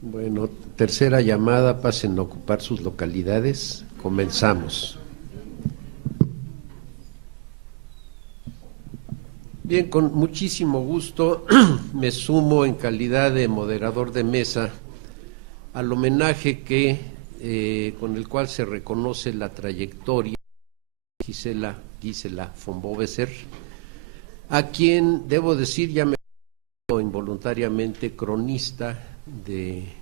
Bueno, tercera llamada, pasen a ocupar sus localidades. Comenzamos. Bien, con muchísimo gusto me sumo en calidad de moderador de mesa al homenaje con el cual se reconoce la trayectoria de Gisela von Boveser, a quien debo decir ya me he involuntariamente cronista de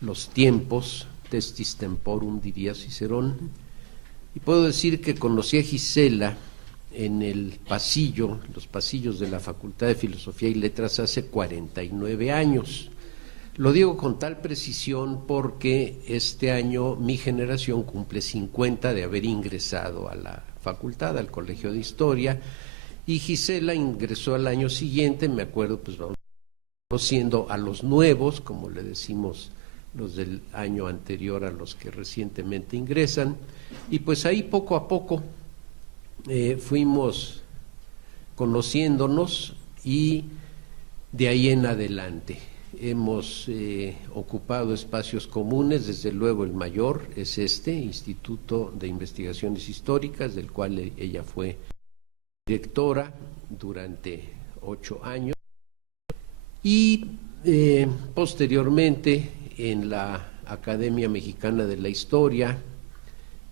los tiempos, testis temporum diría Cicerón, y puedo decir que conocí a Gisela en los pasillos de la Facultad de Filosofía y Letras hace 49 años. Lo digo con tal precisión porque este año mi generación cumple 50 de haber ingresado a la facultad, al Colegio de Historia, y Gisela ingresó al año siguiente, me acuerdo, pues vamos conociendo a los nuevos, como le decimos los del año anterior a los que recientemente ingresan, y pues ahí poco a poco fuimos conociéndonos y de ahí en adelante hemos ocupado espacios comunes. Desde luego el mayor es este Instituto de Investigaciones Históricas, del cual ella fue directora durante 8 años, y posteriormente en la Academia Mexicana de la Historia,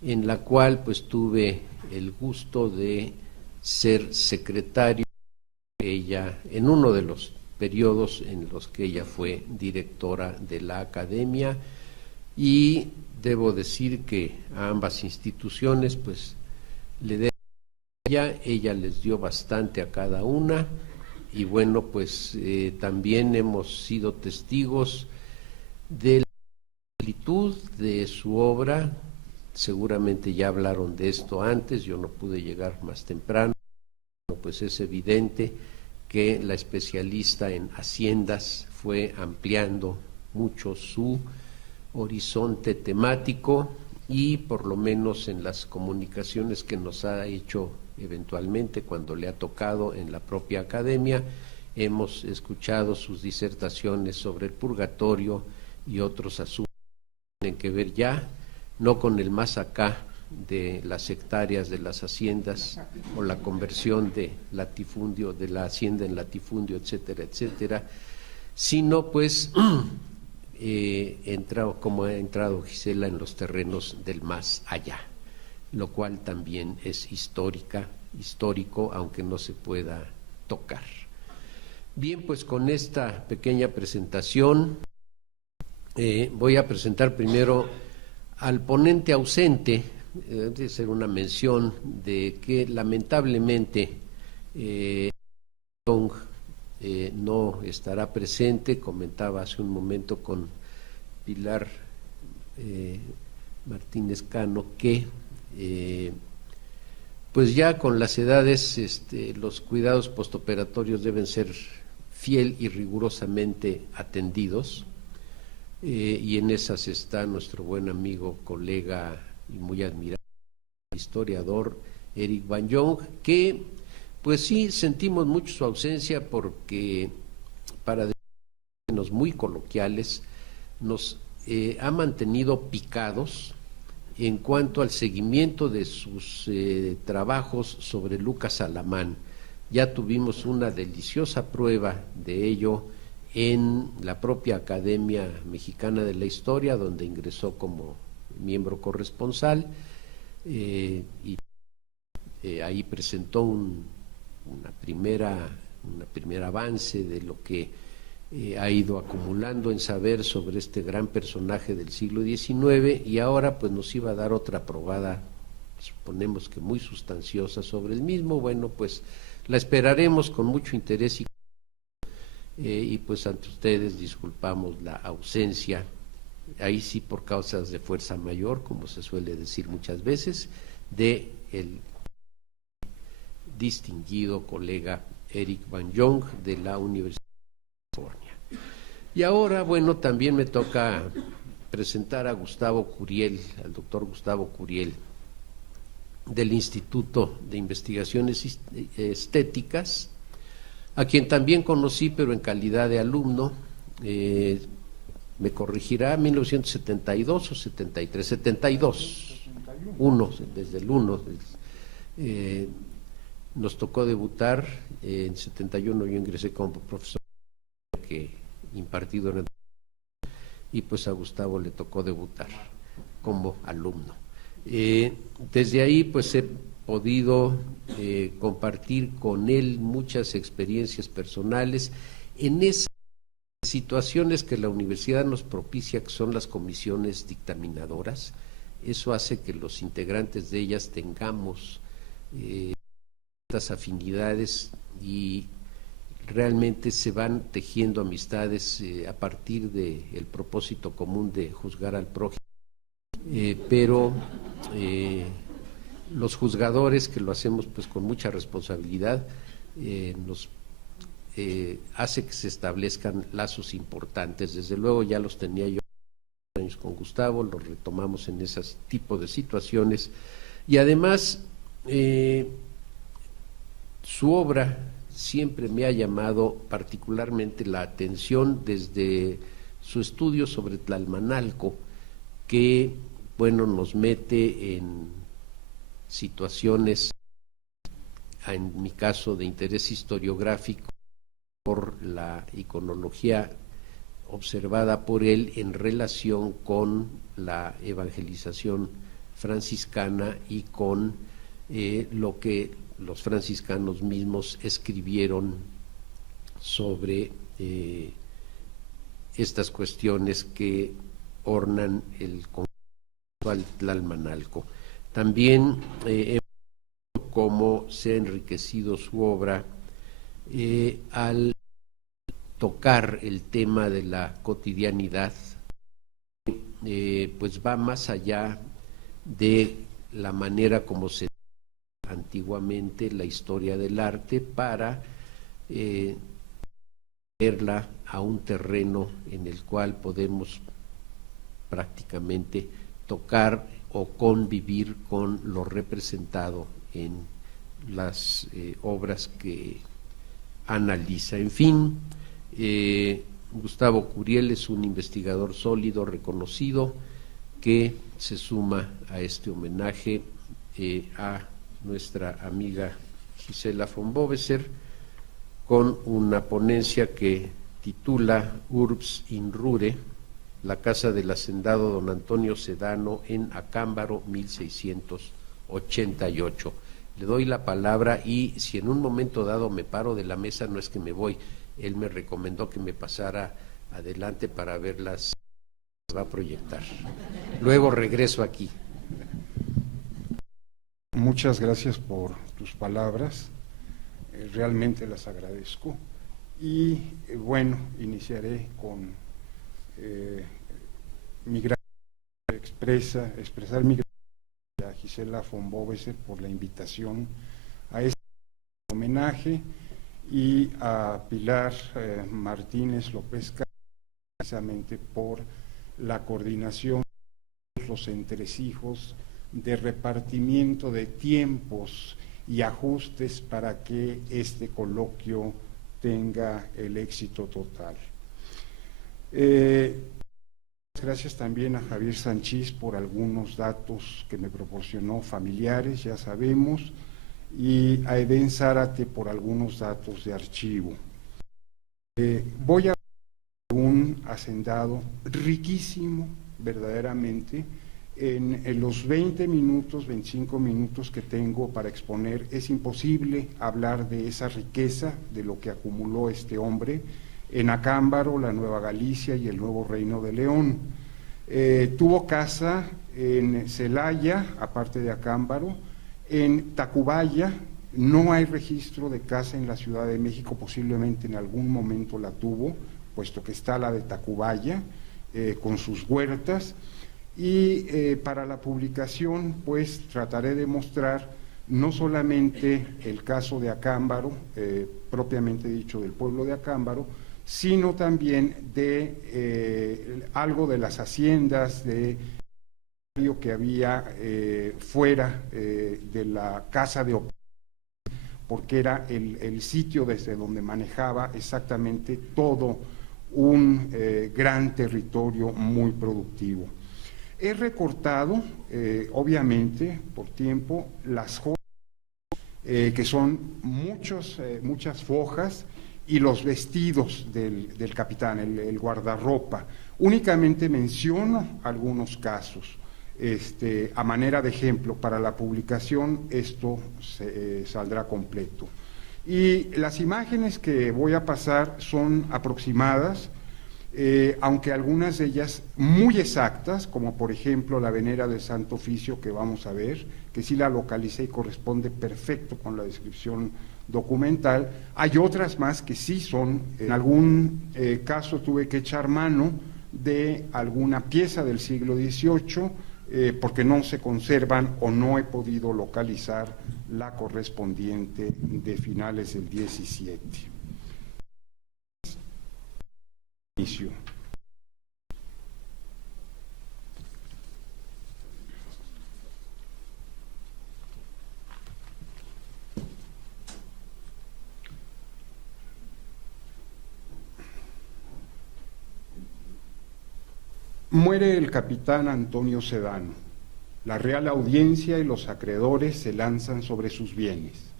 en la cual pues tuve el gusto de ser secretario de ella en uno de los periodos en los que ella fue directora de la academia, y debo decir que a ambas instituciones pues le debo a ella les dio bastante a cada una, y bueno, pues también hemos sido testigos de la amplitud de su obra. Seguramente ya hablaron de esto antes, yo no pude llegar más temprano, pues es evidente que la especialista en haciendas fue ampliando mucho su horizonte temático, y por lo menos en las comunicaciones que nos ha hecho eventualmente cuando le ha tocado en la propia academia, hemos escuchado sus disertaciones sobre el purgatorio y otros asuntos que tienen que ver ya no con el más acá de las hectáreas de las haciendas o la conversión de latifundio, de la hacienda en latifundio, etcétera, etcétera, sino pues como ha entrado Gisela en los terrenos del más allá, lo cual también es histórico, aunque no se pueda tocar. Bien, pues con esta pequeña presentación voy a presentar primero al ponente ausente. Debe ser una mención de que lamentablemente no estará presente. Comentaba hace un momento con Pilar Martínez Cano que pues ya con las edades los cuidados postoperatorios deben ser fiel y rigurosamente atendidos. Y en esas está nuestro buen amigo, colega y muy admirado historiador Eric Van Jong, que pues sí sentimos mucho su ausencia porque, para decirnos muy coloquiales, nos ha mantenido picados en cuanto al seguimiento de sus trabajos sobre Lucas Alamán. Ya tuvimos una deliciosa prueba de ello en la propia Academia Mexicana de la Historia, donde ingresó como miembro corresponsal, y ahí presentó un primer avance de lo que ha ido acumulando en saber sobre este gran personaje del siglo XIX, y ahora pues nos iba a dar otra probada, suponemos que muy sustanciosa, sobre el mismo. Bueno, pues la esperaremos con mucho interés y pues ante ustedes disculpamos la ausencia, ahí sí por causas de fuerza mayor, como se suele decir muchas veces, de el distinguido colega Eric Van Jong de la Universidad de California. Y ahora, bueno, también me toca presentar a Gustavo Curiel, al doctor Gustavo Curiel, del Instituto de Investigaciones Estéticas, a quien también conocí, pero en calidad de alumno. me corregirá, 1972 o 73, 72, desde el 1, nos tocó debutar, en 71 yo ingresé como profesor que impartido en el, y pues a Gustavo le tocó debutar como alumno. Desde ahí pues he podido compartir con él muchas experiencias personales en esas situaciones que la universidad nos propicia, que son las comisiones dictaminadoras. Eso hace que los integrantes de ellas tengamos estas afinidades y realmente se van tejiendo amistades a partir del propósito común de juzgar al prójimo. Pero los juzgadores, que lo hacemos pues con mucha responsabilidad, nos hace que se establezcan lazos importantes. Desde luego ya los tenía yo años con Gustavo, los retomamos en ese tipo de situaciones y además su obra siempre me ha llamado particularmente la atención desde su estudio sobre Tlalmanalco, que bueno, nos mete en situaciones, en mi caso de interés historiográfico, por la iconología observada por él en relación con la evangelización franciscana y con lo que los franciscanos mismos escribieron sobre estas cuestiones que ornan el concepto Tlalmanalco. También cómo se ha enriquecido su obra al tocar el tema de la cotidianidad, pues va más allá de la manera como se antiguamente la historia del arte para verla a un terreno en el cual podemos prácticamente tocar o convivir con lo representado en las obras que analiza. En fin, Gustavo Curiel es un investigador sólido, reconocido, que se suma a este homenaje a nuestra amiga Gisela von Boveser con una ponencia que titula Urbs in Rure, la casa del hacendado don Antonio Sedano en Acámbaro, 1688. Le doy la palabra y si en un momento dado me paro de la mesa, no es que me voy, él me recomendó que me pasara adelante para verlas, va a proyectar. Luego regreso aquí. Muchas gracias por tus palabras, realmente las agradezco y bueno, iniciaré con expresar mi gratitud a Gisela von Boveser por la invitación a este homenaje y a Pilar Martínez López precisamente por la coordinación de los entresijos de repartimiento de tiempos y ajustes para que este coloquio tenga el éxito total. Gracias también a Javier Sanchís por algunos datos que me proporcionó familiares, ya sabemos, y a Edén Zárate por algunos datos de archivo. Voy a un hacendado riquísimo, verdaderamente. En los 20 minutos, 25 minutos que tengo para exponer, es imposible hablar de esa riqueza, de lo que acumuló este hombre en Acámbaro, la Nueva Galicia y el Nuevo Reino de León. Tuvo casa en Celaya, aparte de Acámbaro, en Tacubaya. No hay registro de casa en la Ciudad de México, posiblemente en algún momento la tuvo, puesto que está la de Tacubaya, con sus huertas. Y para la publicación, pues trataré de mostrar no solamente el caso de Acámbaro, propiamente dicho del pueblo de Acámbaro, sino también de algo de las haciendas que había fuera de la casa de Ocaña, porque era el sitio desde donde manejaba exactamente todo un gran territorio muy productivo. He recortado, obviamente, por tiempo, las joyas, que son muchas fojas, y los vestidos del capitán, el guardarropa. Únicamente menciono algunos casos. A manera de ejemplo, para la publicación esto saldrá completo. Y las imágenes que voy a pasar son aproximadas, aunque algunas de ellas muy exactas, como por ejemplo la venera del Santo Oficio que vamos a ver, que sí la localicé y corresponde perfecto con la descripción documental. Hay otras más que sí son, en algún caso tuve que echar mano de alguna pieza del siglo XVIII, porque no se conservan o no he podido localizar la correspondiente de finales del XVII. Inicio. Muere el capitán Antonio Sedano. La Real Audiencia y los acreedores se lanzan sobre sus bienes.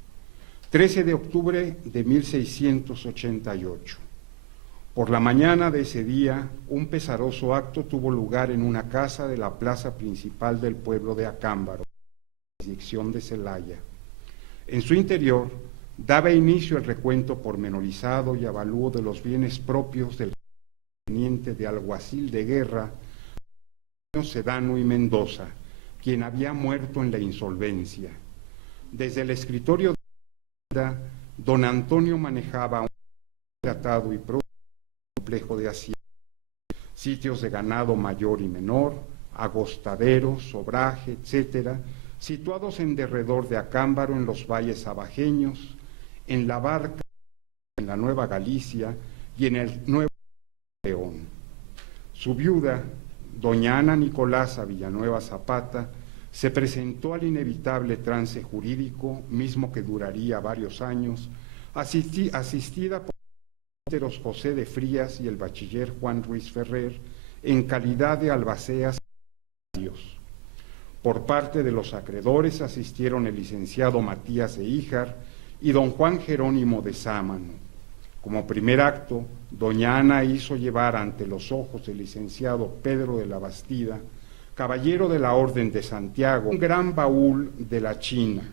13 de octubre de 1688. Por la mañana de ese día, un pesaroso acto tuvo lugar en una casa de la plaza principal del pueblo de Acámbaro, jurisdicción de Celaya. En su interior, daba inicio el recuento pormenorizado y avalúo de los bienes propios del teniente de alguacil de guerra, Sedano y Mendoza, quien había muerto en la insolvencia. Desde el escritorio de don Antonio manejaba un tratado y complejo de hacienda, sitios de ganado mayor y menor, agostaderos, sobraje, etcétera, situados en derredor de Acámbaro, en los valles abajeños, en la Barca, en la Nueva Galicia y en el Nuevo León. Su viuda, doña Ana Nicolasa Villanueva Zapata, se presentó al inevitable trance jurídico, mismo que duraría varios años, asistida por los José de Frías y el bachiller Juan Ruiz Ferrer, en calidad de albaceas. Por parte de los acreedores asistieron el licenciado Matías de Híjar y don Juan Jerónimo de Sámano. Como primer acto, doña Ana hizo llevar ante los ojos del licenciado Pedro de la Bastida, caballero de la Orden de Santiago, un gran baúl de la China.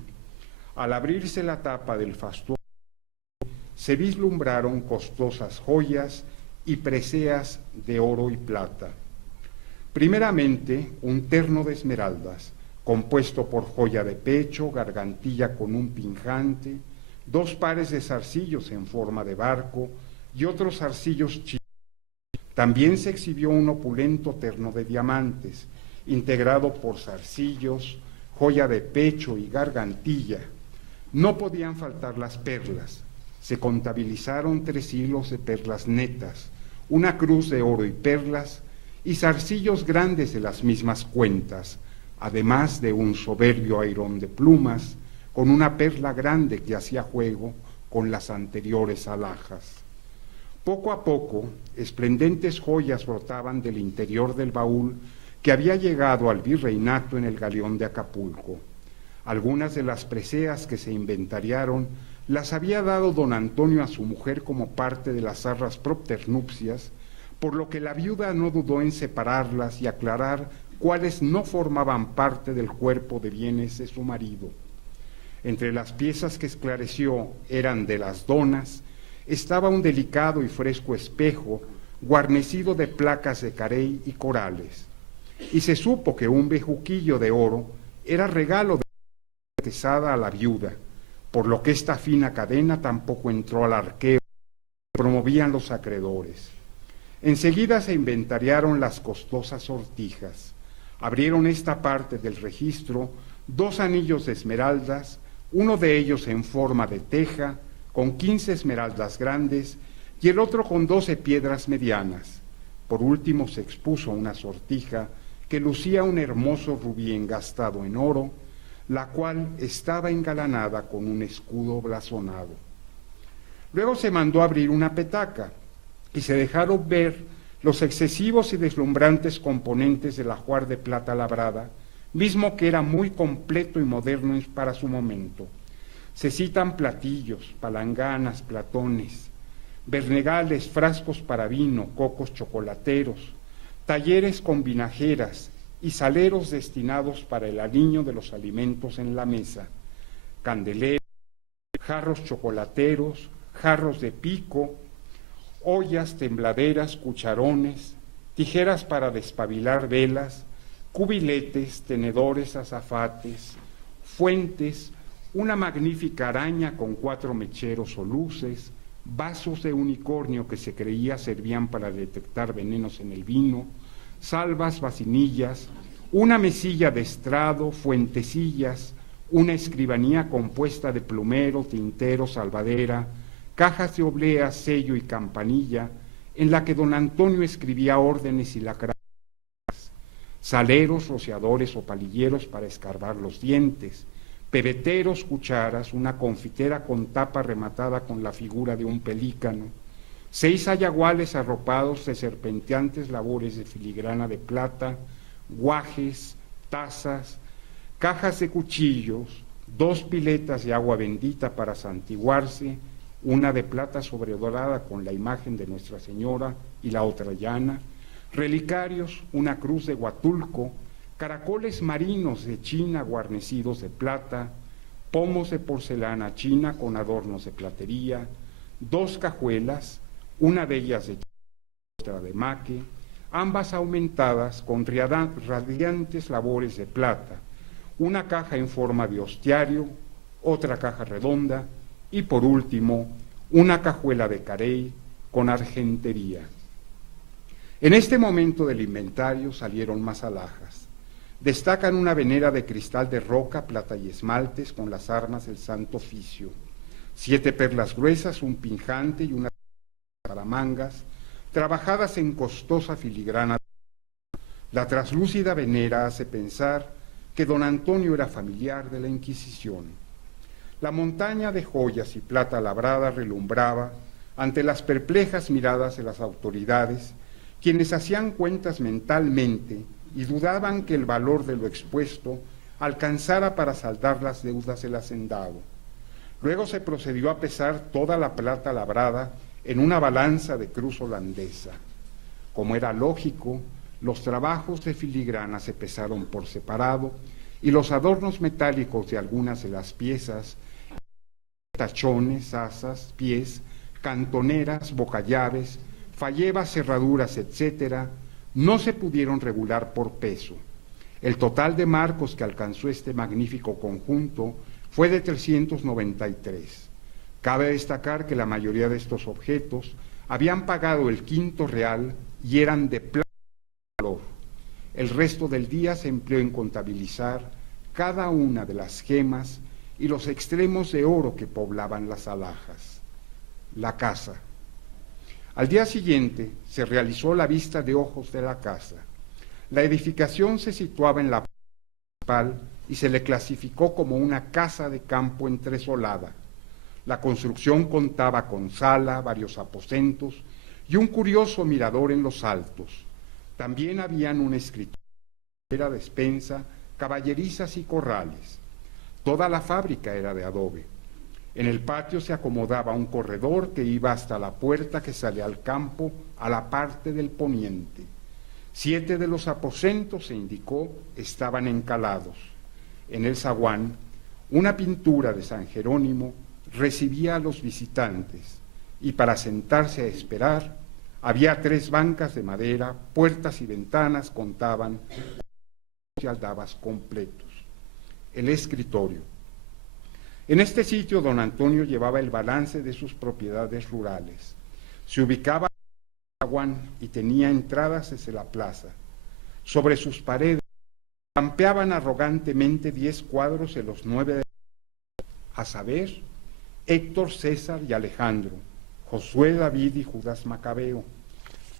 Al abrirse la tapa del fastuoso, se vislumbraron costosas joyas y preseas de oro y plata. Primeramente, un terno de esmeraldas, compuesto por joya de pecho, gargantilla con un pinjante, 2 pares de zarcillos en forma de barco y otros zarcillos chinos. También se exhibió un opulento terno de diamantes, integrado por zarcillos, joya de pecho y gargantilla. No podían faltar las perlas. Se contabilizaron 3 hilos de perlas netas, una cruz de oro y perlas, y zarcillos grandes de las mismas cuentas, además de un soberbio airón de plumas, con una perla grande que hacía juego con las anteriores alhajas. Poco a poco, esplendentes joyas brotaban del interior del baúl que había llegado al virreinato en el galeón de Acapulco. Algunas de las preseas que se inventariaron las había dado don Antonio a su mujer como parte de las arras propternupcias, por lo que la viuda no dudó en separarlas y aclarar cuáles no formaban parte del cuerpo de bienes de su marido. Entre las piezas que esclareció eran de las donas, estaba un delicado y fresco espejo guarnecido de placas de carey y corales, y se supo que un bejuquillo de oro era regalo de Quesada a la viuda, por lo que esta fina cadena tampoco entró al arqueo que promovían los acreedores. Enseguida se inventariaron las costosas sortijas, abrieron esta parte del registro 2 anillos de esmeraldas, uno de ellos en forma de teja, con 15 esmeraldas grandes, y el otro con 12 piedras medianas. Por último se expuso una sortija que lucía un hermoso rubí engastado en oro, la cual estaba engalanada con un escudo blasonado. Luego se mandó abrir una petaca, y se dejaron ver los excesivos y deslumbrantes componentes del ajuar de plata labrada, mismo que era muy completo y moderno para su momento. Se citan platillos, palanganas, platones, bernegales, frascos para vino, cocos chocolateros, talleres con vinajeras y saleros destinados para el aliño de los alimentos en la mesa, candeleros, jarros chocolateros, jarros de pico, ollas, tembladeras, cucharones, tijeras para despabilar velas, cubiletes, tenedores, azafates, fuentes, una magnífica araña con 4 mecheros o luces, vasos de unicornio que se creía servían para detectar venenos en el vino, salvas, vasinillas, una mesilla de estrado, fuentecillas, una escribanía compuesta de plumero, tintero, salvadera, cajas de obleas, sello y campanilla, en la que don Antonio escribía órdenes y lacradas, saleros, rociadores o palilleros para escarbar los dientes, pebeteros, cucharas, una confitera con tapa rematada con la figura de un pelícano, 6 ayaguales arropados de serpenteantes labores de filigrana de plata, guajes, tazas, cajas de cuchillos, 2 piletas de agua bendita para santiguarse, una de plata sobredorada con la imagen de Nuestra Señora y la otra llana, relicarios, una cruz de Huatulco, caracoles marinos de China guarnecidos de plata, pomos de porcelana china con adornos de platería, 2 cajuelas, una de ellas de China, otra de maque, ambas aumentadas con radiantes labores de plata, una caja en forma de hostiario, otra caja redonda y por último una cajuela de carey con argentería. En este momento del inventario salieron más alhajas. Destacan una venera de cristal de roca, plata y esmaltes con las armas del Santo Oficio, 7 perlas gruesas, un pinjante y una para mangas, trabajadas en costosa filigrana. La traslúcida venera hace pensar que don Antonio era familiar de la Inquisición. La montaña de joyas y plata labrada relumbraba ante las perplejas miradas de las autoridades, quienes hacían cuentas mentalmente y dudaban que el valor de lo expuesto alcanzara para saldar las deudas del hacendado. Luego se procedió a pesar toda la plata labrada en una balanza de cruz holandesa. Como era lógico, los trabajos de filigrana se pesaron por separado y los adornos metálicos de algunas de las piezas, tachones, asas, pies, cantoneras, bocallaves, fallebas, cerraduras, etcétera, no se pudieron regular por peso. El total de marcos que alcanzó este magnífico conjunto fue de 393. Cabe destacar que la mayoría de estos objetos habían pagado el quinto real y eran de plata de valor. El resto del día se empleó en contabilizar cada una de las gemas y los extremos de oro que poblaban las alhajas. La casa. Al día siguiente se realizó la vista de ojos de la casa. La edificación se situaba en la principal y se le clasificó como una casa de campo entresolada. La construcción contaba con sala, varios aposentos y un curioso mirador en los altos. También habían una escritura, despensa, caballerizas y corrales. Toda la fábrica era de adobe. En el patio se acomodaba un corredor que iba hasta la puerta que sale al campo a la parte del poniente. 7 de los aposentos, se indicó, estaban encalados. En el zaguán, una pintura de San Jerónimo recibía a los visitantes y para sentarse a esperar había 3 bancas de madera, puertas y ventanas contaban y aldabas completos. El escritorio. En este sitio don Antonio llevaba el balance de sus propiedades rurales. Se ubicaba en el zaguán y tenía entradas desde la plaza. Sobre sus paredes campeaban arrogantemente 10 cuadros de los 9 de a saber, Héctor, César y Alejandro, Josué, David y Judas Macabeo,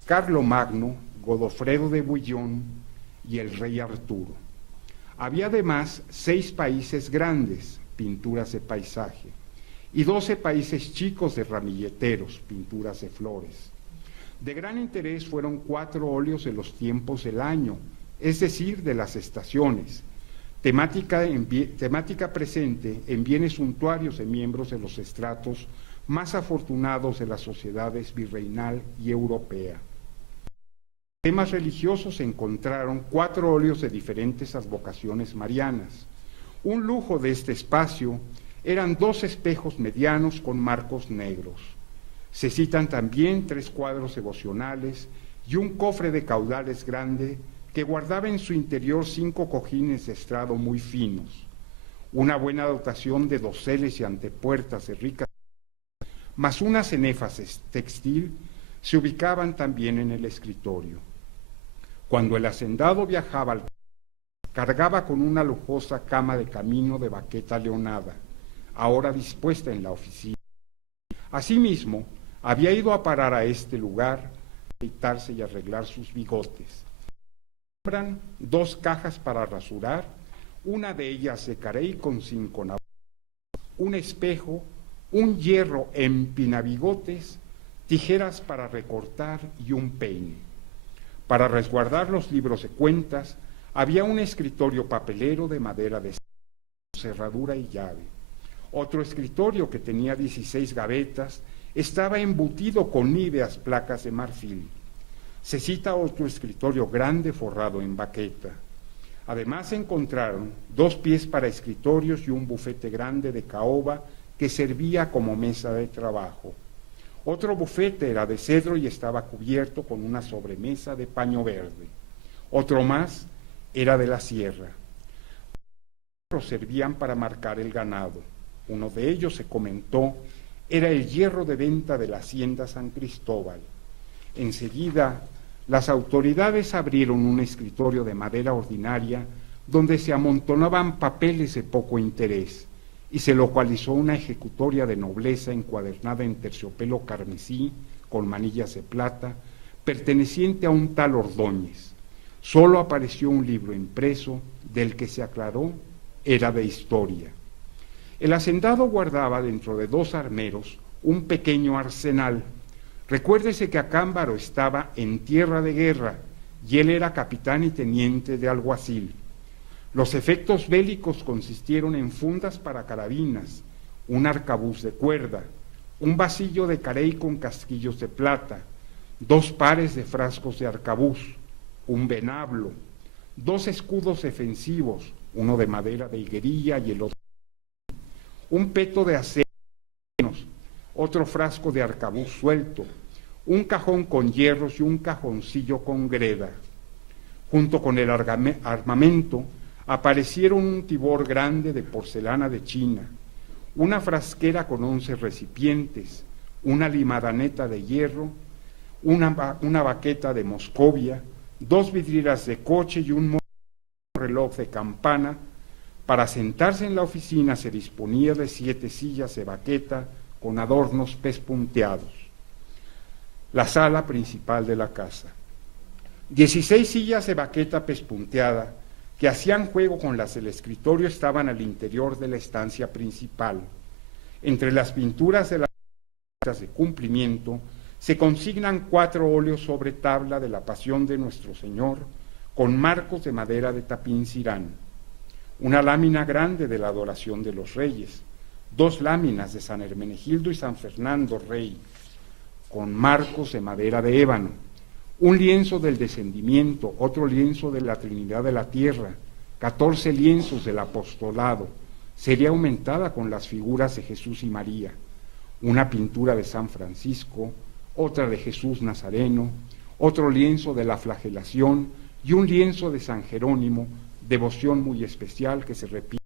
Carlo Magno, Godofredo de Bouillon y el rey Arturo. Había además 6 países grandes, pinturas de paisaje, y 12 países chicos de ramilleteros, pinturas de flores. De gran interés fueron 4 óleos de los tiempos del año, es decir, de las estaciones, temática presente en bienes suntuarios de miembros de los estratos más afortunados de las sociedades virreinal y europea. En temas religiosos se encontraron 4 óleos de diferentes advocaciones marianas. Un lujo de este espacio eran 2 espejos medianos con marcos negros. Se citan también 3 cuadros devocionales y un cofre de caudales grande que guardaba en su interior 5 cojines de estrado muy finos, una buena dotación de doseles y antepuertas de ricas, más una cenefa textil, se ubicaban también en el escritorio. Cuando el hacendado viajaba al cargaba con una lujosa cama de camino de baqueta leonada, ahora dispuesta en la oficina. Asimismo, había ido a parar a este lugar, afeitarse y arreglar sus bigotes. 2 cajas para rasurar, una de ellas de carey con 5 navajas, un espejo, un hierro empinabigotes, tijeras para recortar y un peine. Para resguardar los libros de cuentas, había un escritorio papelero de madera de cerradura y llave. Otro escritorio que tenía 16 gavetas estaba embutido con níveas placas de marfil. Se cita otro escritorio grande forrado en baqueta. Además se encontraron 2 pies para escritorios y un bufete grande de caoba que servía como mesa de trabajo. Otro bufete era de cedro y estaba cubierto con una sobremesa de paño verde. Otro más era de la sierra. Los servían para marcar el ganado. Uno de ellos, se comentó, era el hierro de venta de la hacienda San Cristóbal. Enseguida, las autoridades abrieron un escritorio de madera ordinaria donde se amontonaban papeles de poco interés y se localizó una ejecutoria de nobleza encuadernada en terciopelo carmesí con manillas de plata, perteneciente a un tal Ordóñez. Solo apareció un libro impreso del que se aclaró era de historia. El hacendado guardaba dentro de 2 armeros un pequeño arsenal. Recuérdese que Acámbaro estaba en tierra de guerra y él era capitán y teniente de alguacil. Los efectos bélicos consistieron en fundas para carabinas, un arcabuz de cuerda, un vasillo de carey con casquillos de plata, 2 pares de frascos de arcabuz, un venablo, 2 escudos defensivos, uno de madera de higuerilla y el otro, un peto de acero, otro frasco de arcabuz suelto, un cajón con hierros y un cajoncillo con greda. Junto con el armamento aparecieron un tibor grande de porcelana de China, una frasquera con 11 recipientes, una limadaneta de hierro, una baqueta de Moscovia, 2 vidrieras de coche y un reloj de campana. Para sentarse en la oficina se disponía de 7 sillas de baqueta con adornos pespunteados. La sala principal de la casa. 16 sillas de baqueta pespunteada que hacían juego con las del escritorio estaban al interior de la estancia principal. Entre las pinturas de las de cumplimiento se consignan 4 óleos sobre tabla de la Pasión de Nuestro Señor con marcos de madera de Tapincirán, una lámina grande de la Adoración de los Reyes, 2 láminas de San Hermenegildo y San Fernando Rey, con marcos de madera de ébano, un lienzo del Descendimiento, otro lienzo de la Trinidad de la Tierra, 14 lienzos del Apostolado, serie aumentada con las figuras de Jesús y María, una pintura de San Francisco, otra de Jesús Nazareno, otro lienzo de la Flagelación y un lienzo de San Jerónimo, devoción muy especial que se repite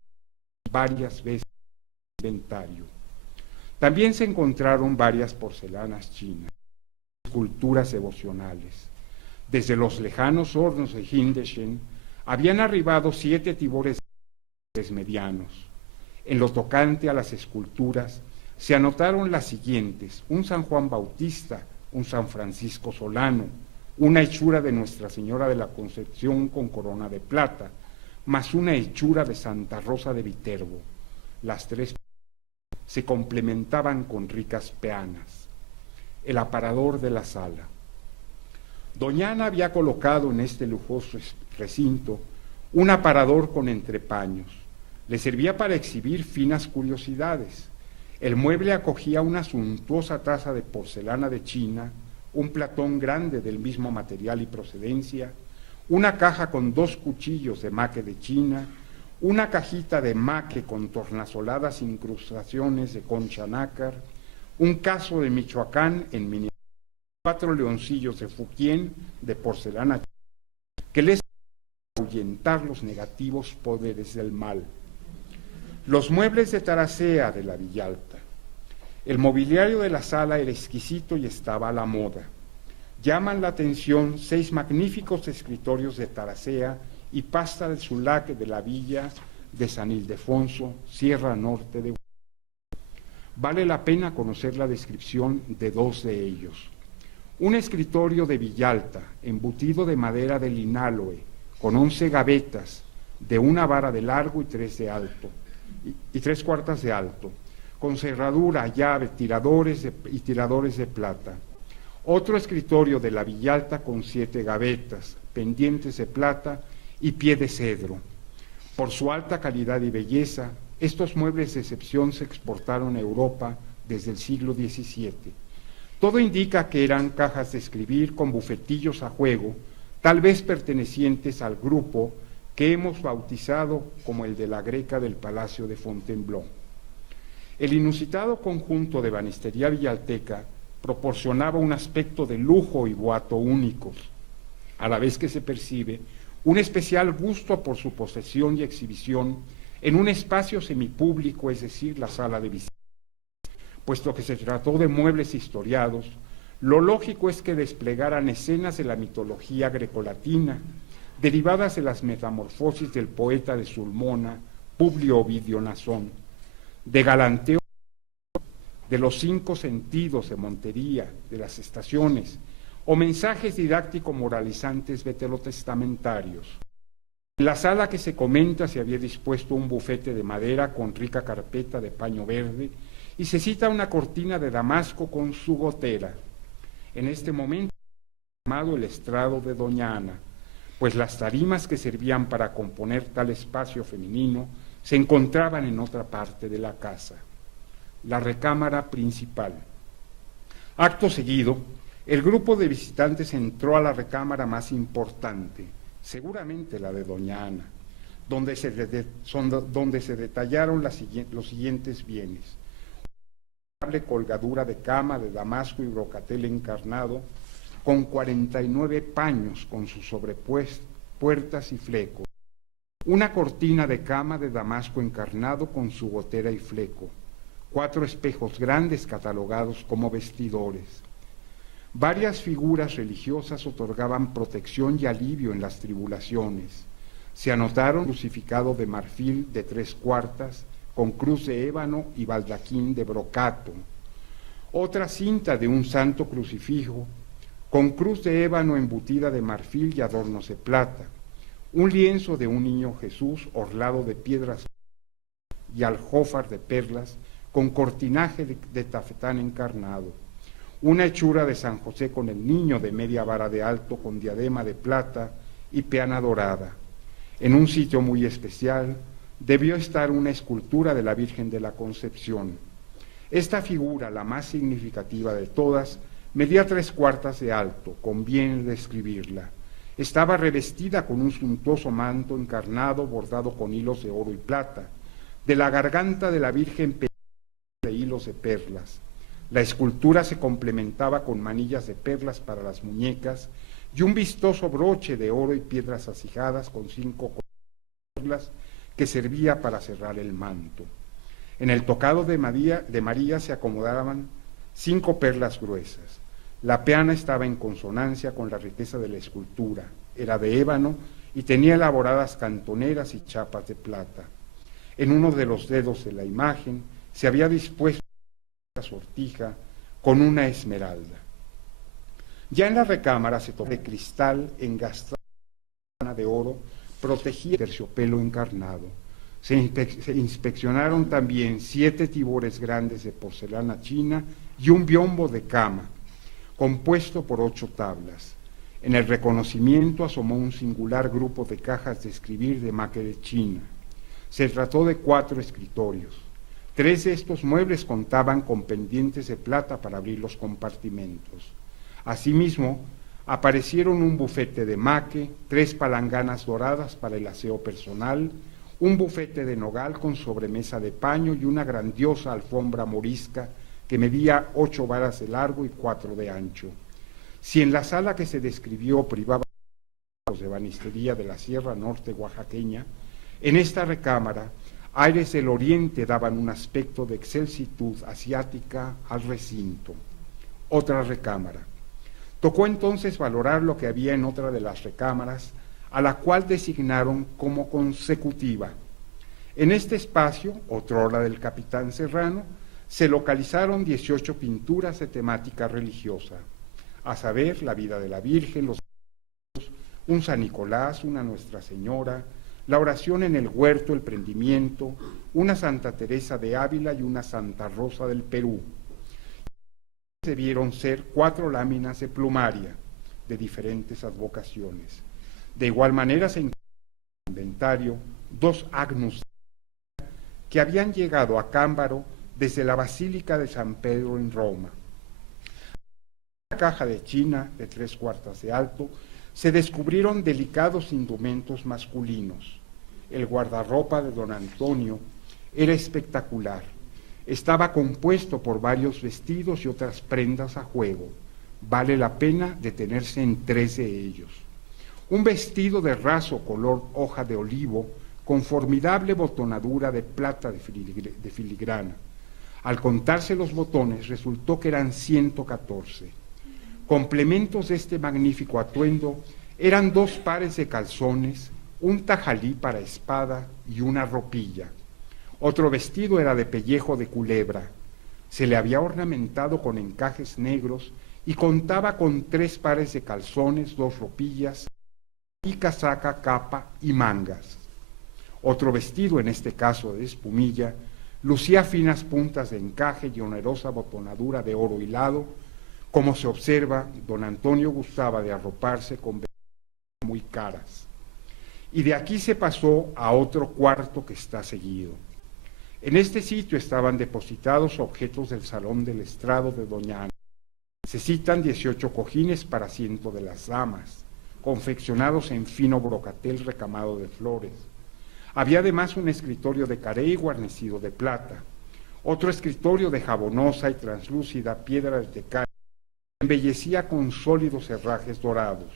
varias veces en el inventario. También se encontraron varias porcelanas chinas, esculturas devocionales. Desde los lejanos hornos de Hildesheim habían arribado 7 tibores medianos. En lo tocante a las esculturas, se anotaron las siguientes: un San Juan Bautista, un San Francisco Solano, una hechura de Nuestra Señora de la Concepción con corona de plata, más una hechura de Santa Rosa de Viterbo. Las 3 se complementaban con ricas peanas. El aparador de la sala. Doña Ana había colocado en este lujoso recinto un aparador con entrepaños. Le servía para exhibir finas curiosidades. El mueble acogía una suntuosa taza de porcelana de China, un platón grande del mismo material y procedencia, una caja con 2 cuchillos de maque de China, una cajita de maque con tornasoladas incrustaciones de concha nácar, un cazo de Michoacán en miniatura, 4 leoncillos de Fuquien de porcelana que les ahuyentar los negativos poderes del mal. Los muebles de Taracea de la Villalta. El mobiliario de la sala era exquisito y estaba a la moda. Llaman la atención 6 magníficos escritorios de Taracea y pasta de Zulac de la villa de San Ildefonso, Sierra Norte de Guanajuato. Vale la pena conocer la descripción de 2 de ellos. Un escritorio de Villalta, embutido de madera de linaloe, con 11 gavetas, de 1 vara de largo y 3 de alto, y 3/4 de alto, con cerradura, llave, tiradores de plata. Otro escritorio de la Villalta con 7 gavetas, pendientes de plata y pie de cedro. Por su alta calidad y belleza, estos muebles de excepción se exportaron a Europa desde el siglo XVII. Todo indica que eran cajas de escribir con bufetillos a juego, tal vez pertenecientes al grupo que hemos bautizado como el de la Greca del Palacio de Fontainebleau. El inusitado conjunto de ebanistería villalteca proporcionaba un aspecto de lujo y boato únicos, a la vez que se percibe un especial gusto por su posesión y exhibición en un espacio semipúblico, es decir, la sala de visitas. Puesto que se trató de muebles historiados, lo lógico es que desplegaran escenas de la mitología grecolatina, derivadas de las metamorfosis del poeta de Sulmona, Publio Ovidio Nasón, de galanteo, de los 5 sentidos de Montería, de las estaciones, o mensajes didáctico-moralizantes veterotestamentarios. En la sala que se comenta se había dispuesto un bufete de madera con rica carpeta de paño verde y se cita una cortina de damasco con su gotera. En este momento llamado el estrado de Doña Ana, pues las tarimas que servían para componer tal espacio femenino se encontraban en otra parte de la casa, la recámara principal. Acto seguido, el grupo de visitantes entró a la recámara más importante, seguramente la de Doña Ana, donde se detallaron los siguientes bienes: una colgadura de cama de damasco y brocatel encarnado, con 49 paños con sus sobrepuertas y flecos, una cortina de cama de damasco encarnado con su gotera y fleco, 4 espejos grandes catalogados como vestidores. Varias figuras religiosas otorgaban protección y alivio en las tribulaciones. Se anotaron crucificado de marfil de 3/4, con cruz de ébano y baldaquín de brocato, otra cinta de un santo crucifijo, con cruz de ébano embutida de marfil y adornos de plata, un lienzo de un niño Jesús orlado de piedras y aljófar de perlas, con cortinaje de tafetán encarnado, una hechura de San José con el niño de media vara de alto con diadema de plata y peana dorada. En un sitio muy especial debió estar una escultura de la Virgen de la Concepción. Esta figura, la más significativa de todas, medía 3/4 de alto, conviene describirla. Estaba revestida con un suntuoso manto encarnado bordado con hilos de oro y plata. De la garganta de la Virgen de hilos de perlas. La escultura se complementaba con manillas de perlas para las muñecas y un vistoso broche de oro y piedras acijadas con 5 perlas que servía para cerrar el manto. En el tocado de María se acomodaban 5 perlas gruesas. La peana estaba en consonancia con la riqueza de la escultura, era de ébano y tenía elaboradas cantoneras y chapas de plata. En uno de los dedos de la imagen se había dispuesto una sortija con una esmeralda. Ya en la recámara se tomó de cristal engastrado de oro, protegía el terciopelo encarnado. Se inspeccionaron también 7 tibores grandes de porcelana china y un biombo de cama, compuesto por 8 tablas. En el reconocimiento asomó un singular grupo de cajas de escribir de Maque de China. Se trató de 4 escritorios. 3 de estos muebles contaban con pendientes de plata para abrir los compartimentos. Asimismo, aparecieron un bufete de maque, 3 palanganas doradas para el aseo personal, un bufete de nogal con sobremesa de paño y una grandiosa alfombra morisca que medía 8 varas de largo y 4 de ancho. Si en la sala que se describió privaba de banistería de la Sierra Norte oaxaqueña, en esta recámara aires del oriente daban un aspecto de excelsitud asiática al recinto. Otra recámara. Tocó entonces valorar lo que había en otra de las recámaras, a la cual designaron como consecutiva. En este espacio, otrora del capitán Serrano, se localizaron 18 pinturas de temática religiosa, a saber, la vida de la Virgen, los un San Nicolás, una Nuestra Señora, la oración en el huerto, el prendimiento, una Santa Teresa de Ávila y una Santa Rosa del Perú. Debieron ser 4 láminas de plumaria de diferentes advocaciones. De igual manera se encontró en el inventario 2 agnus que habían llegado a Cámbaro desde la Basílica de San Pedro en Roma. En la caja de China de 3/4 de alto se descubrieron delicados indumentos masculinos. El guardarropa de don Antonio era espectacular. Estaba compuesto por varios vestidos y otras prendas a juego. Vale la pena detenerse en 3 de ellos. Un vestido de raso color hoja de olivo con formidable botonadura de plata de filigrana. Al contarse los botones resultó que eran 114. Complementos de este magnífico atuendo eran 2 pares de calzones, un tajalí para espada y una ropilla. Otro vestido era de pellejo de culebra. Se le había ornamentado con encajes negros y contaba con 3 pares de calzones, 2 ropillas y casaca, capa y mangas. Otro vestido, en este caso de espumilla, lucía finas puntas de encaje y onerosa botonadura de oro hilado. Como se observa, don Antonio gustaba de arroparse con vestiduras muy caras. Y de aquí se pasó a otro cuarto que está seguido. En este sitio estaban depositados objetos del salón del estrado de doña Ana. Se citan 18 cojines para asiento de las damas, confeccionados en fino brocatel recamado de flores. Había además un escritorio de carey guarnecido de plata, otro escritorio de jabonosa y translúcida piedra de tecal, embellecía con sólidos herrajes dorados.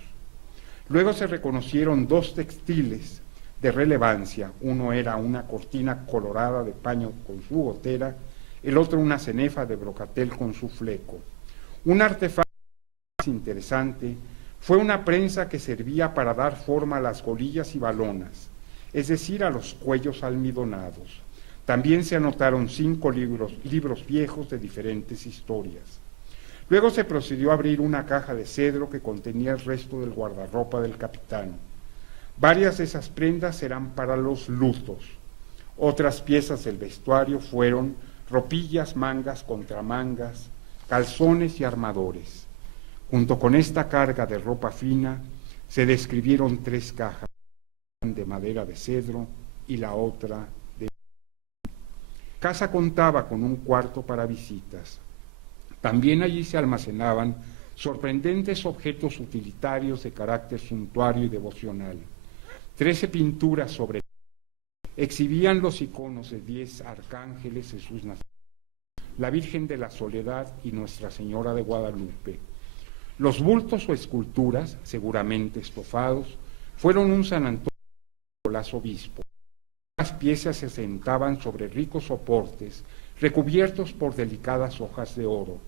Luego se reconocieron 2 textiles de relevancia. Uno era una cortina colorada de paño con su gotera, el otro una cenefa de brocatel con su fleco. Un artefacto más interesante fue una prensa que servía para dar forma a las golillas y balonas, es decir, a los cuellos almidonados. También se anotaron 5 libros viejos de diferentes historias. Luego se procedió a abrir una caja de cedro que contenía el resto del guardarropa del capitán. Varias de esas prendas eran para los lutos. Otras piezas del vestuario fueron ropillas, mangas, contramangas, calzones y armadores. Junto con esta carga de ropa fina se describieron 3 cajas, de madera de cedro y la otra de... La casa contaba con un cuarto para visitas. También allí se almacenaban sorprendentes objetos utilitarios de carácter suntuario y devocional. 13 pinturas sobre exhibían los iconos de 10 arcángeles, Jesús Nazareno, la Virgen de la Soledad y Nuestra Señora de Guadalupe. Los bultos o esculturas, seguramente estofados, fueron un San Antonio y Nicolás Obispo. Las piezas se sentaban sobre ricos soportes recubiertos por delicadas hojas de oro.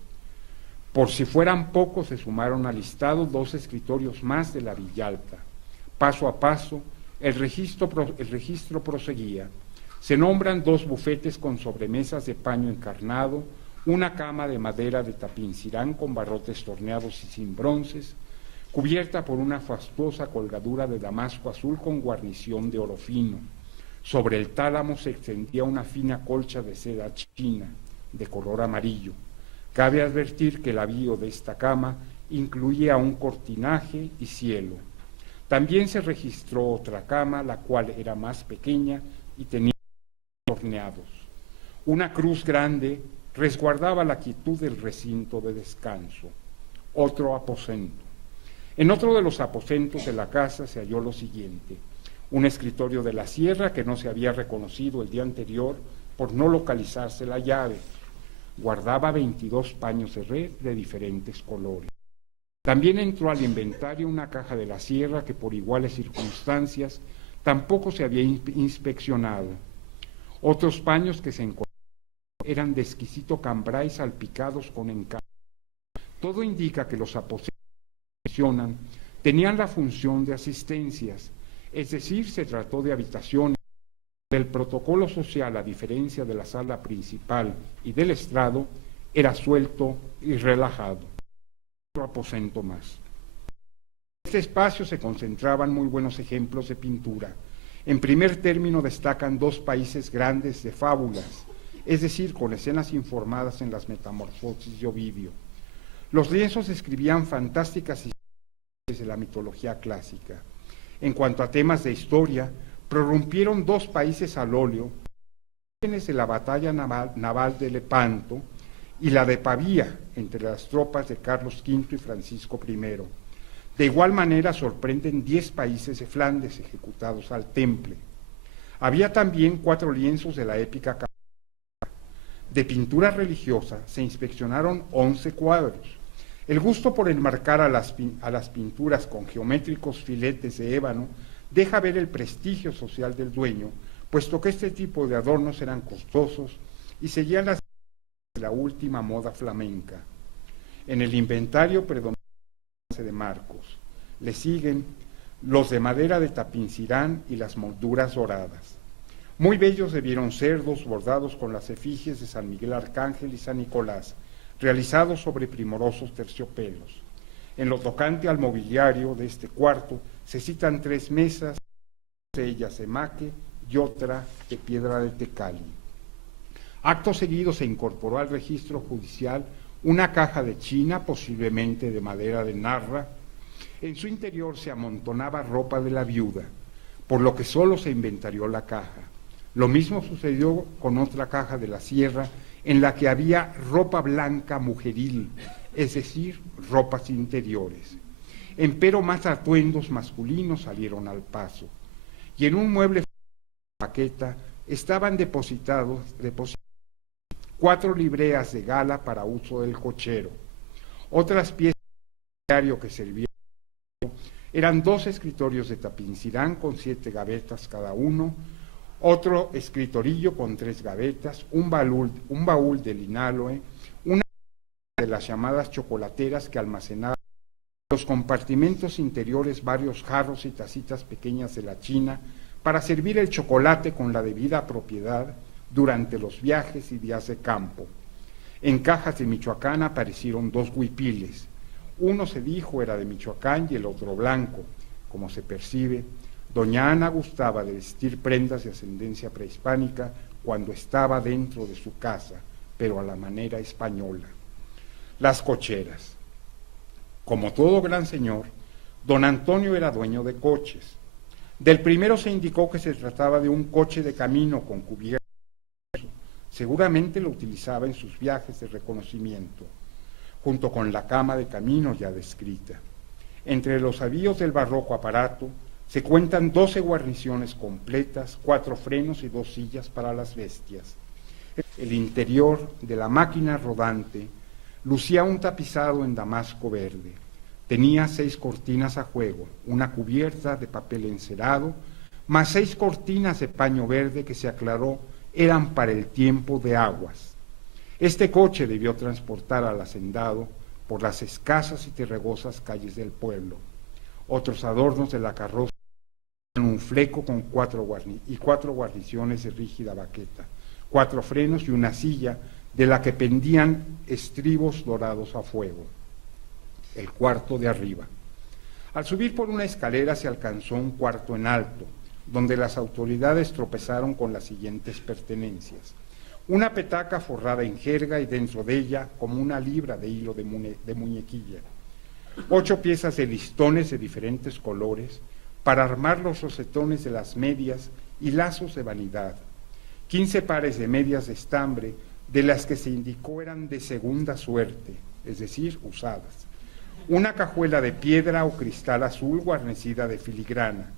Por si fueran pocos, se sumaron al listado 2 escritorios más de la Villalta. Paso a paso, el registro proseguía. Se nombran 2 bufetes con sobremesas de paño encarnado, una cama de madera de tapincirán con barrotes torneados y sin bronces, cubierta por una fastuosa colgadura de damasco azul con guarnición de oro fino. Sobre el tálamo se extendía una fina colcha de seda china, de color amarillo. Cabe advertir que el avío de esta cama incluía un cortinaje y cielo. También se registró otra cama, la cual era más pequeña y tenía horneados. Una cruz grande resguardaba la quietud del recinto de descanso. Otro aposento. En otro de los aposentos de la casa se halló lo siguiente: un escritorio de la sierra que no se había reconocido el día anterior por no localizarse la llave. Guardaba 22 paños de red de diferentes colores. También entró al inventario una caja de la sierra que por iguales circunstancias tampoco se había inspeccionado. Otros paños que se encontraron eran de exquisito cambray salpicados con encaje. Todo indica que los aposentos que mencionan tenían la función de asistencias, es decir, se trató de habitaciones. El protocolo social, a diferencia de la sala principal y del estrado, era suelto y relajado. Otro aposento más. En este espacio se concentraban muy buenos ejemplos de pintura. En primer término destacan dos países grandes de fábulas, es decir, con escenas informadas en las Metamorfosis de Ovidio. Los lienzos describían fantásticas historias de la mitología clásica. En cuanto a temas de historia, prorrumpieron dos países al óleo, imágenes de la batalla naval de Lepanto y la de Pavía entre las tropas de Carlos V y Francisco I. De igual manera sorprenden 10 países de Flandes ejecutados al temple. Había también 4 lienzos de la épica católica. De pintura religiosa se inspeccionaron 11 cuadros. El gusto por enmarcar a las pinturas con geométricos filetes de ébano deja ver el prestigio social del dueño, puesto que este tipo de adornos eran costosos y seguían las de la última moda flamenca. En el inventario predomina de marcos. Le siguen los de madera de Tapincirán y las molduras doradas. Muy bellos debieron ser los bordados con las efigies de San Miguel Arcángel y San Nicolás, realizados sobre primorosos terciopelos. En lo tocante al mobiliario de este cuarto se citan 3 mesas, una de ellas de maque y otra de piedra de tecali. Acto seguido se incorporó al registro judicial una caja de china, posiblemente de madera de narra. En su interior se amontonaba ropa de la viuda, por lo que solo se inventarió la caja. Lo mismo sucedió con otra caja de la sierra, en la que había ropa blanca mujeril, es decir, ropas interiores. Empero más atuendos masculinos salieron al paso, y en un mueble de Baqueta estaban depositados 4 libreas de gala para uso del cochero. Otras piezas de diario que servían eran 2 escritorios de Tapincirán con 7 gavetas cada uno, otro escritorillo con 3 gavetas, un baúl de linaloe, una de las llamadas chocolateras que almacenaban en los compartimentos interiores varios jarros y tacitas pequeñas de la China para servir el chocolate con la debida propiedad durante los viajes y días de campo. En cajas de Michoacán aparecieron 2 huipiles. Uno se dijo era de Michoacán y el otro blanco. Como se percibe, doña Ana gustaba de vestir prendas de ascendencia prehispánica cuando estaba dentro de su casa, pero a la manera española. Las cocheras. Como todo gran señor, don Antonio era dueño de coches. Del primero se indicó que se trataba de un coche de camino con cubierta. Seguramente lo utilizaba en sus viajes de reconocimiento, junto con la cama de camino ya descrita. Entre los avíos del barroco aparato se cuentan 12 guarniciones completas, 4 frenos y 2 sillas para las bestias. El interior de la máquina rodante lucía un tapizado en damasco verde. Tenía 6 cortinas a juego, una cubierta de papel encerado, más 6 cortinas de paño verde que se aclaró eran para el tiempo de aguas. Este coche debió transportar al hacendado por las escasas y terregosas calles del pueblo. Otros adornos de la carroza eran un fleco con 4 guarniciones de rígida baqueta, 4 frenos y una silla de la que pendían estribos dorados a fuego. El cuarto de arriba. Al subir por una escalera se alcanzó un cuarto en alto, donde las autoridades tropezaron con las siguientes pertenencias: una petaca forrada en jerga y dentro de ella como una libra de hilo de muñequilla, 8 piezas de listones de diferentes colores para armar los rosetones de las medias y lazos de vanidad, 15 pares de medias de estambre, de las que se indicó eran de segunda suerte, es decir, usadas, una cajuela de piedra o cristal azul guarnecida de filigrana.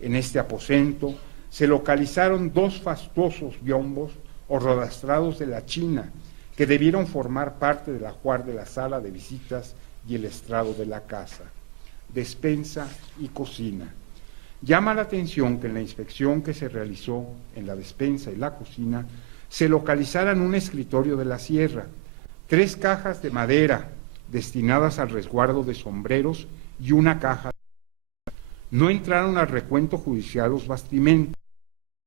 En este aposento se localizaron 2 fastuosos biombos o rodastrados de la China, que debieron formar parte del ajuar de la sala de visitas y el estrado de la casa, despensa y cocina. Llama la atención que en la inspección que se realizó en la despensa y la cocina se localizaran un escritorio de la sierra, 3 cajas de madera destinadas al resguardo de sombreros y una caja. No entraron al recuento judicial los bastimentos.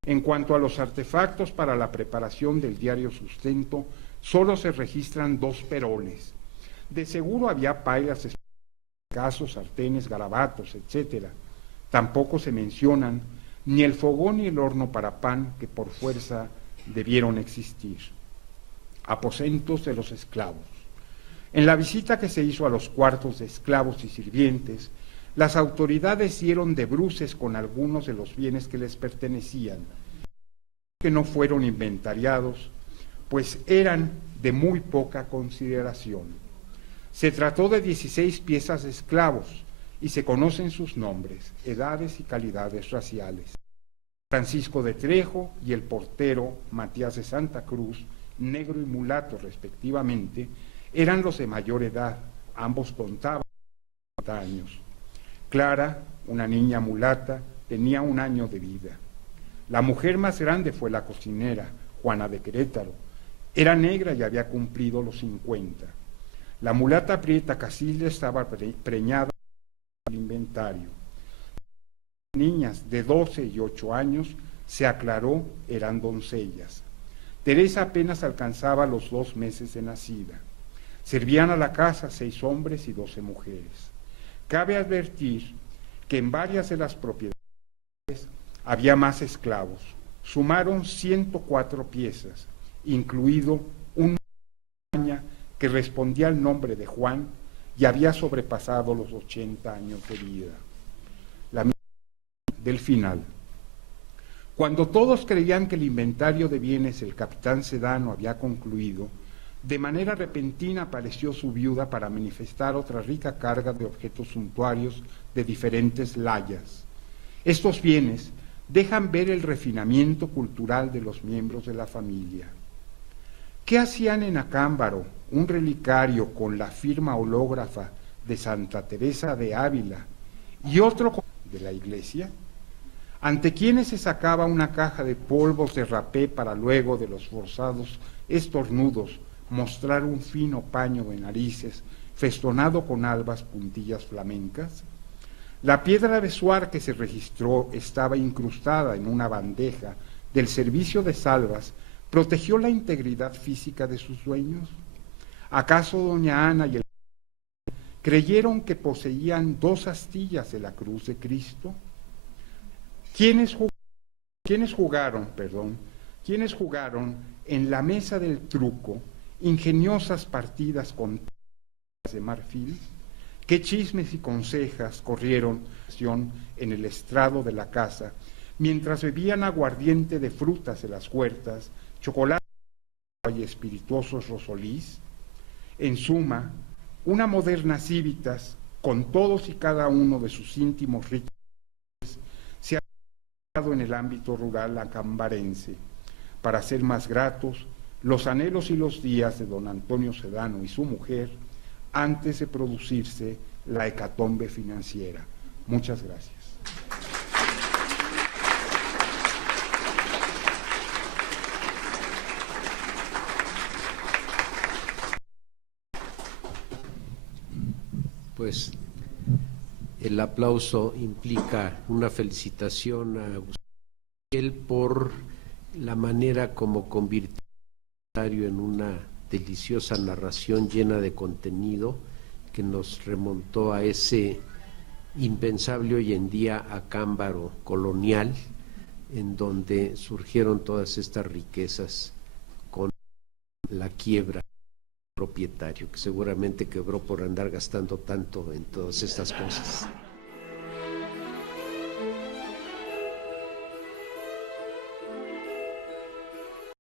En cuanto a los artefactos para la preparación del diario sustento, solo se registran 2 peroles. De seguro había pailas, casos, sartenes, garabatos, etc. Tampoco se mencionan ni el fogón ni el horno para pan, que por fuerza debieron existir. Aposentos de los esclavos. En la visita que se hizo a los cuartos de esclavos y sirvientes, las autoridades dieron de bruces con algunos de los bienes que les pertenecían, que no fueron inventariados, pues eran de muy poca consideración. Se trató de 16 piezas de esclavos y se conocen sus nombres, edades y calidades raciales. Francisco de Trejo y el portero Matías de Santa Cruz, negro y mulato respectivamente, eran los de mayor edad, ambos contaban 40 años. Clara, una niña mulata, tenía 1 año de vida. La mujer más grande fue la cocinera, Juana de Querétaro. Era negra y había cumplido los 50. La mulata Prieta Casilda estaba preñada del inventario. Las niñas de 12 y 8 años, se aclaró, eran doncellas. Teresa apenas alcanzaba los 2 meses de nacida. Servían a la casa 6 hombres y 12 mujeres. Cabe advertir que en varias de las propiedades había más esclavos. Sumaron 104 piezas, incluido un que respondía al nombre de Juan y había sobrepasado los 80 años de vida. La del final. Cuando todos creían que el inventario de bienes del capitán Sedano había concluido, de manera repentina apareció su viuda para manifestar otra rica carga de objetos suntuarios de diferentes layas. Estos bienes dejan ver el refinamiento cultural de los miembros de la familia. ¿Qué hacían en Acámbaro un relicario con la firma hológrafa de Santa Teresa de Ávila y otro de la iglesia? ¿Ante quienes se sacaba una caja de polvos de rapé para luego de los forzados estornudos mostrar un fino paño de narices festonado con albas puntillas flamencas? La piedra de suar que se registró estaba incrustada en una bandeja del servicio de salvas. ¿Protegió la integridad física de sus dueños? ¿Acaso doña Ana y el creyeron que poseían 2 astillas de la cruz de Cristo? ¿Quiénes jugaron en la mesa del truco ingeniosas partidas con de marfil? ¿Qué chismes y consejas corrieron en el estrado de la casa mientras bebían aguardiente de frutas de las huertas, chocolate y espirituosos rosolís? En suma, una moderna Civitas, con todos y cada uno de sus íntimos rituales, se ha dado en el ámbito rural acambarense, para hacer más gratos los anhelos y los días de don Antonio Sedano y su mujer, antes de producirse la hecatombe financiera. Muchas gracias. Pues el aplauso implica una felicitación a él por la manera como convirtió en una deliciosa narración llena de contenido que nos remontó a ese impensable hoy en día Acámbaro colonial, en donde surgieron todas estas riquezas con la quiebra propietario, que seguramente quebró por andar gastando tanto en todas estas cosas.